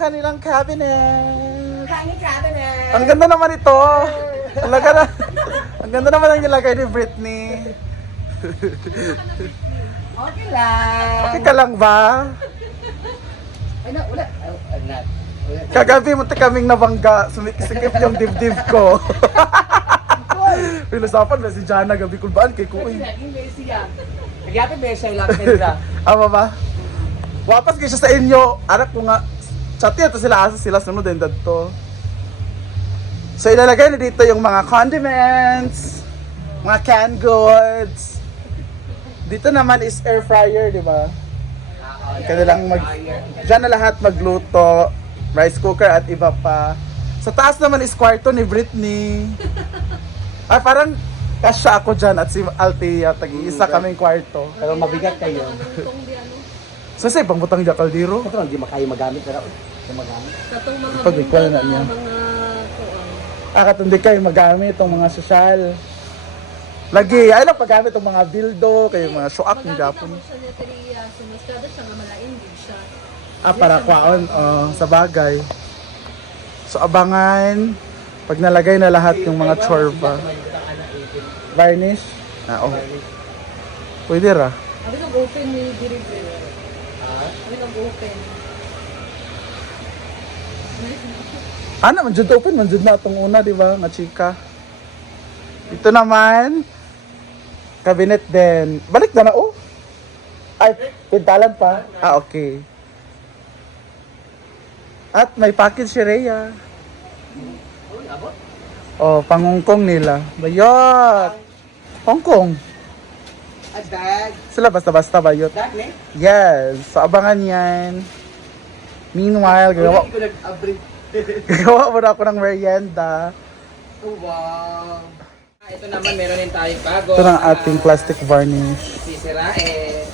kanilang cabinet. Tiny cabinet. Ang ganda naman ito. Talaga na. Ang ganda naman ang nilagay ni Britney. Okay lang. Okay ka lang ba? Ay, na, wala. I'm not. Kagabi munti kaming nabangga. Sumikisikip yung dibdib ko. Pinusapan na si Jana gabi kung baan kay Kuy. Naging Messi yan. Nagyapit Messi lang nila. Ama ba? Wapas kayo siya sa inyo. Anak ko nga. Chati ito sila asa sila sunod din to. So ilalagay na dito yung mga condiments, mga canned goods. Dito naman is air fryer, di ba? Kanilang diyan na lahat magluto, rice cooker at iba pa. Sa taas naman is kwarto ni Britney. Ay parang kasya ako dyan at si Althea, tag-iisa kaming kwarto. Pero mabigat kayo. So sa ibang butang dyan kaldero? Ito lang, di makayo magamit. Pero, di magamit. Katong mga Pag-equal na niya. mga kuan. Katundi kayo magamit itong mga sosyal. Lagi, ay lang paggamit itong mga dildo, kayo mga shoak ng Japon. Magamit ako sa neteria, so mas kada siya nga malain din siya. Para kwaon, sa bagay. So abangan, pag nalagay na lahat yung mga chorba. Varnish? Pwede ra. Abi nang open ni diri. Abi nang open. Ano, manjud open, manjud na itong una, di ba, nga chika. Ito naman, cabinet din. Balik na oh. Ay, pintalan pa. Okay. At may package si Rhea. Oh, pangungkong nila. Bayot! Hong Kong. A bag. Sila basta-basta bayot. Bag, ne? Yes, so abangan yan. Meanwhile, gagawa, Hindi ko nag-abrin. gagawa mo na ako ng merienda. Oh, wow. Ito naman, meron din tayong bago. Ito ng ating plastic varnish. Sisirain.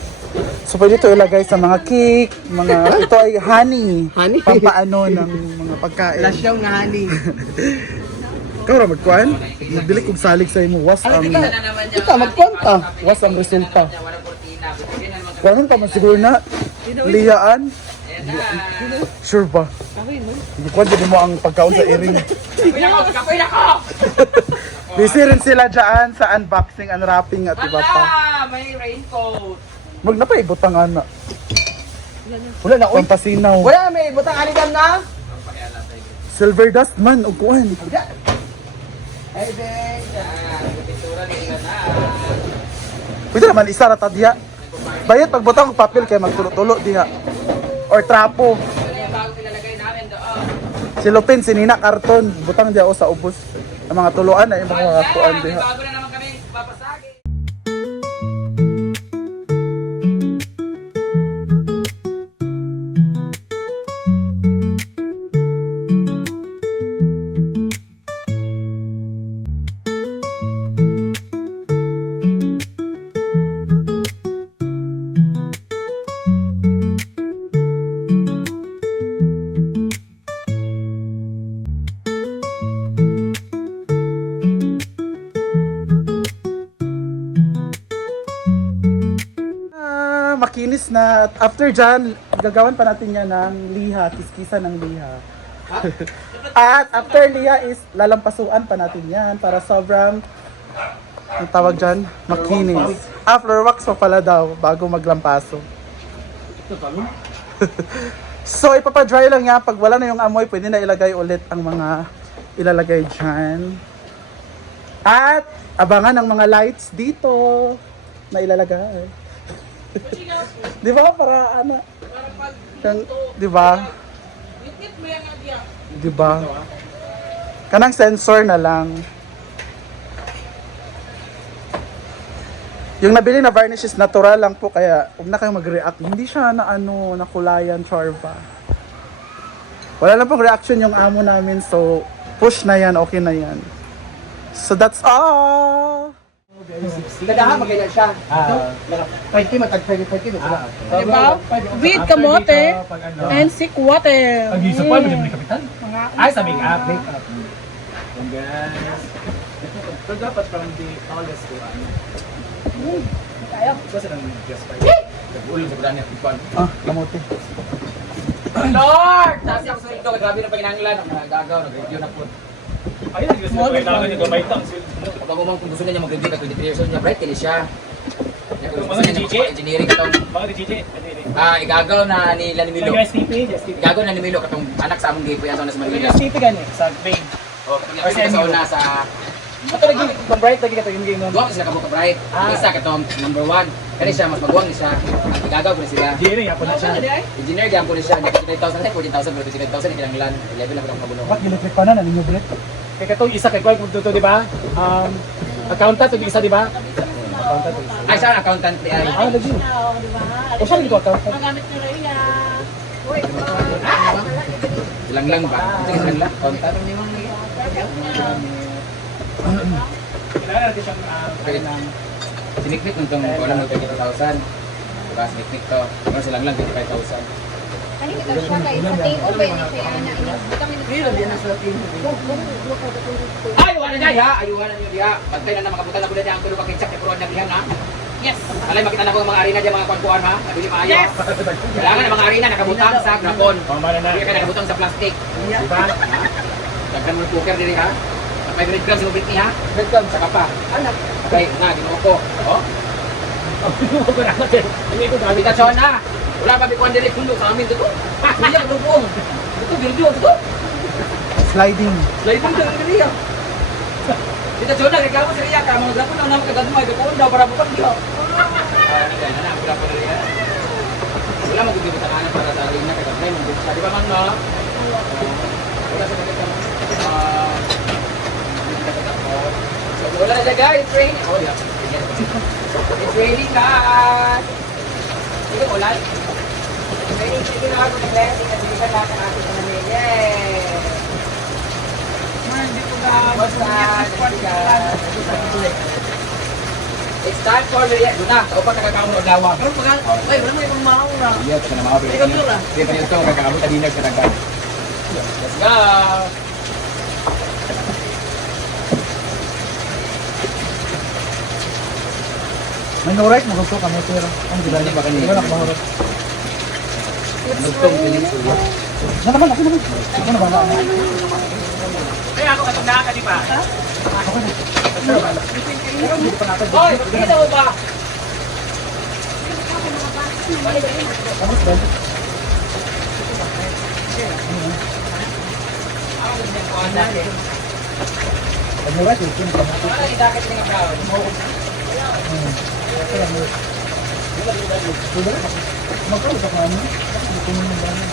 So pwede ito ilagay sa mga cake, ito ay honey. Honey? Pampaano ng mga pagkain. Lasyaw nga, honey. Ikaw ra magkuhan? Magbili kog salig sa imo. Was ang Magkwanta. was ang resulta. Kuhanon pa man siguro na liyaan. Sure ba? Kuhan din mo ang pagkaon sa iring. Kapoy na ko! Busy rin sila dyan sa unboxing, unwrapping at iba pa. May raincoat. Mag na pa ibutang ana. Wala na pampasinaw. Wala, may butang alidan na. Silver dust man ug kuan. Ay, Ben. Pintura nila na. Pwede naman isa ra ta diha. Bayad pagbutang og papel kay magtulo-tulo diha. Or trapo. Ito na yung bago pinalagay namin doon. Silupin sinina karton, butang diha o sa ubos. Ang mga tuluan na yung mga kuan May diha. bago na naman kami papasagin. Makinis na. At after dyan, gagawan pa natin yan ng liha, kiskisan ng liha. At after liha is lalampasuan pa natin yan para sobrang, ang tawag dyan, makinis. After wax pa pala daw, bago maglampaso. So ipapadry lang yan. Pag wala na yung amoy, pwede na ilagay ulit ang mga ilalagay dyan. At abangan ang mga lights dito na ilalagay. Di ba? Para ano? Di ba? Di ba? Kanang sensor na lang. Yung nabili na varnish is natural lang po kaya huwag na kayong mag-react. Hindi siya na ano, nakulayan, chorba. Wala lang pong reaction yung amo namin so push na yan, okay na yan. So that's all! Gadahan magayon siya. 20 matag 20 Diba? With kamote and sick water. Ang gisa pa, may kapitan. Ay, sabing up, make up. Ang guys. Pero dapat parang di always ko ano. Tayo. Kasi nang guess pa. Nag-uling sa branya, ikuan. Kamote. Lord! Tapos ako sa ito, grabe na paginanglan. Nagagaw, nag-review na po. Ayun, gusto ko kailangan yung gamay tang. Kapag umang kung gusto niya mag-review ka 23 years old niya, bright, kini siya. Kung gusto Mga niya DJ? engineering itong Bakit DJ? igagaw na nila ni Milo. Nag-STP, STP. Igagaw na ni Milo katong anak sa among gipo yan sa Manila. Nag-STP gani, sa main. O, kapag napili ka sa una sa Ito lagi, itong bright lagi ito yung game nun. Guwang sila kabuka bright. Ang isa katong number 1. Kaya siya mas magwang ni siya. Ang igagaw ko na sila. DJ rin, yapon na siya. Engineer gam ko na siya. 29,000 14,000 pero 29,000 na kinanglan. 11 na ko ng kabuno. Ba't gilipit pa na, naninyo break? Kaya katong isa kay Kuya kung tuto, di ba? Accountant, yung isa, di ba? Accountant, yung isa. Ay, siya ang accountant ni Ay. Ah, lagi. di ba? O saan dito accountant? Magamit nila yan. Uy, Silang lang ba? Sige, silang lang. Accountant. Kailangan natin siyang ng Siniklik nung itong walang ng 20,000. Diba, siniklik to. Pero silang lang 25,000. Ano kita siya kayo sa table ba yun? Kaya na inasbita kami Ayuhan na niya, ha? Ayuhan na niyo diha. Pagkay na makabutan na ko na ang tulo pakitsak ni Puruan na diha na. Yes! Alay, makita na ko ang mga arena diya, mga kwankuan ha. Nabili maayo. Yes! Kailangan ang mga arena nakabutang sa grapon. pamana na. Hindi ka nakabutang sa plastic. Diba? Daghan mo ng poker diri ha. May breadcrumbs mo bitni ha. Breadcrumbs sa kapa. Anak. Okay, na ginuo ko. Oh. Hindi ko gamit. Habitasyon na. Wala pa bikuan diri kundo sa amin dito. Siya ko buong. Ito video dito. Sliding. Lain pun dengan dia. Kita coba kay kamu seriya ka mga drapo na naman kagad mo ay ko daw para bukan dia. Na berapa dari ya? Wala mo gugibit ang anak para sa arena kay kay mo sa di ba man no? Wala sa kita. So wala na siya guys, it's raining. Oh yeah. It's raining guys. Ito ulan. It's raining sige na ako ng blessing kasi kita na sa ating pamilya. It's time for the Duna, kaupat nakakaon og lawang. Ay, wala mo yung mga na. Iya, kita na mga Hindi ka mula. Hindi pa nito kakaabot ang dinner sa dagat. Let's go. May no right, magusto kami pero ang gila Hindi ba kanina? Wala ko mahurot. Nagtong pinis ko. Na naman, ako naman. Ako na ba na? Kaya ako katong naka, di ba? Hoy, kita mo ba? Tapos ba? Pag no right, yung ka natin. Wala ni dapat ng brown. Magkaroon sa kami. Ito mo yung dami.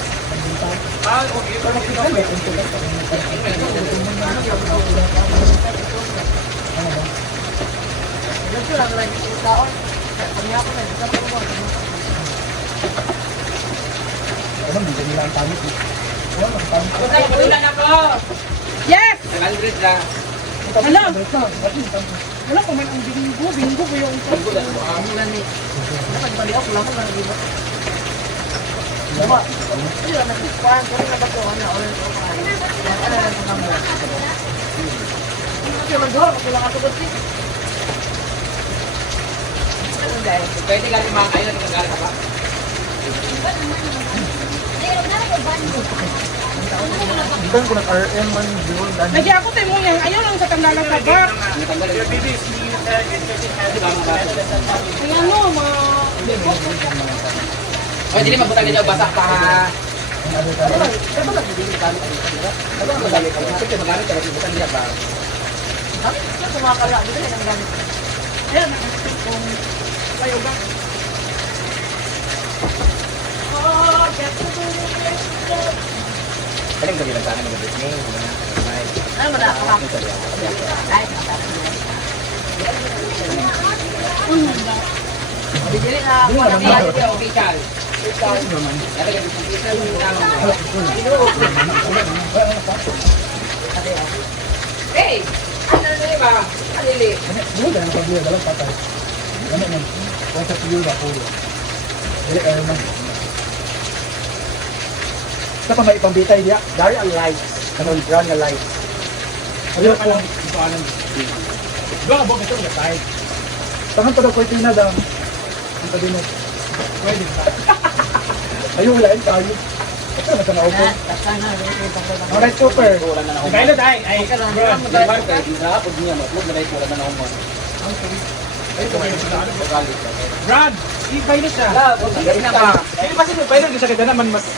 Ah, okay. Pero Ito lang lagi yung taon. Kami ako na, isa ko mo. Ano, hindi nila ang tamit. Wala, ang tamit. Ako tayo, putulan ako. Yes! 100 na. Hala! Wala. Wala ko man ang binggo. Binggo ko yung Ang gulat mo. napagbalik ako lang lang dito. Diba? Hindi lang nagkikwan. Kung nagkakwan na oras ko pa. Ano lang ang number? Kasi mag-door. Ako lang ako kasi. Ano dahil? Pwede lang yung mga kayo na nagagalit ka ba? Ikan ko nag-RM man, Jewel, dahil. Lagi ako tayo mo yan. Ayaw lang sa tandalang kabak. Natanggal yung Ay ano, mga... Oh, hindi magbutang nila basa pa. Ano magalit ka kasi butang nila ba? Ito kumakala. Dito yan ang gamit. Ayan, nakasip kong kayo ba? Oh, get to do it. Kaling sabi lang sa akin ng Disney. Ano mo na ako ha? Kahit Bibili na ako ng Hindi ako yung official. Nalagay yung official yung tama mo. Hey! Ano na nila ba? Alili. Jewel, dahil nakabili, dalang patay. Ano man, kung sa piyo na puro. Dili, ano man. Sa pa may ipambitay niya, dari ang lights. Kanong brown na lights. Ayun ka lang. ito anong doon ang bukit ito side. Tangan pa daw ko itina daw. Ang kabinet. Pwede ba? Ayun, wala yung tayo. Ito na sa naupo. Sana, Alright, super. Wala na ako. Kailot ay bro. Di ba kay gihapon niya matlog na ko na ako. Ay, kumain siya ano. Brad, i-pilot siya. Wala, gani na ba? Ay, kasi may pilot siya kaya naman mas